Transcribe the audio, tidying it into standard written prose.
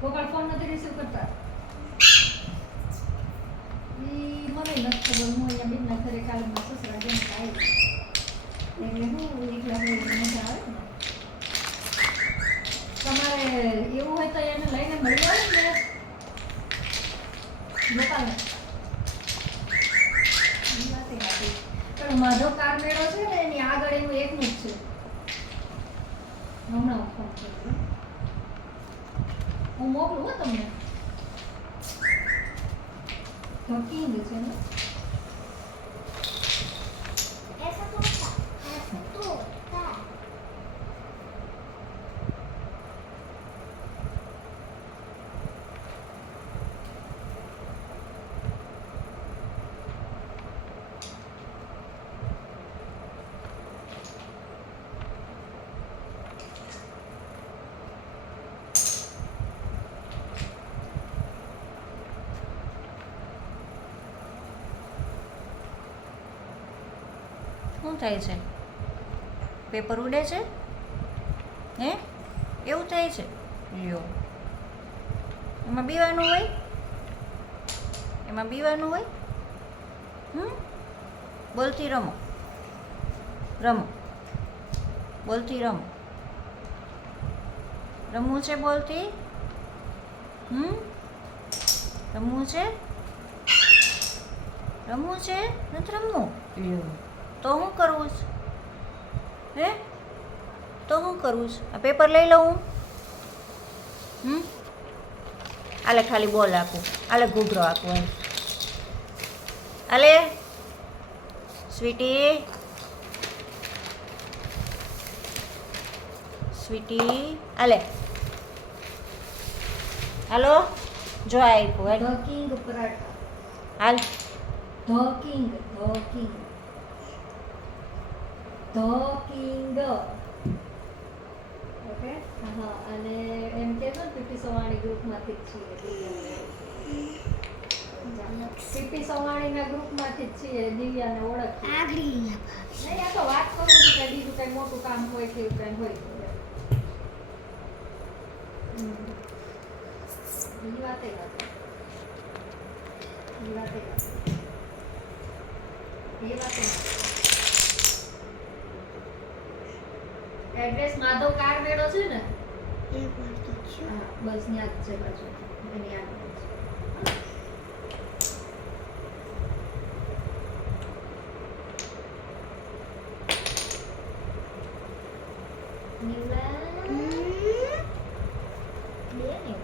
Gopal phone નથી receive કરતા. ઈ મને નથી ખબર. હું અહીંયા બીજના ઘરે કાલે મારા સસરા જઈને આવી એટલે હું એકલા હોય એટલે મજા આવે ને. તમારે એવું હોય તો એને લઈને મળી આવે ને ગોપાલને. ઈ વાતે હતી. પણ માધવ કાર મેળો છે ને એની આગળ એનું એકનું જ છે. હમણાં હું ફોન કરું. હું મોકલું હો તમને. ધોકીંગ છે ને. ऐसा तो होता ऐसा तो होता શું થાય છે? પેપર ઉડે છે? હે એવું થાય છે? લ્યો, એમાં બીવાનું હોય? એમાં બીવાનું હોય? બોલતી રમો, રમો, બોલતી રમો. રમવું છે બોલતી? રમવું છે? રમવું છે? નથી રમવું? લ્યો, તો શું કરવું છે? હે તો શું કરવું છે? આ પેપર લઈ લઉં હું? આલે ખાલી બોલ આપું, આલે ઘૂઘરો આપું. એમ આલે સ્વીટી, સ્વીટી આલે. હાલો જો આપ્યું. The king paratha. હાલ the king, the king, the king. Okay. હા, અને એમ કહેજો ને પીપી સવાણી ગ્રુપમાંથી જ છીએ. પીપી સવાણીના ગ્રુપમાંથી જ છીએ. દિવ્યાને ઓળખીએ. आगरी નહીં, આ તો વાત કરું છું કે બીજું કંઈ મોટું કામ હોય કે એવું કંઈ હોય તો. ઈ વાતે વાત. ઈ વાતે વાત. એ વાતે વાત. એડ્રેસ માધવ કાર મેળો છે ને? एक बार तो क्यों હા, બસ ત્યાં જ છે બાજુ. એની આગળ જ. નિવા. બે ને.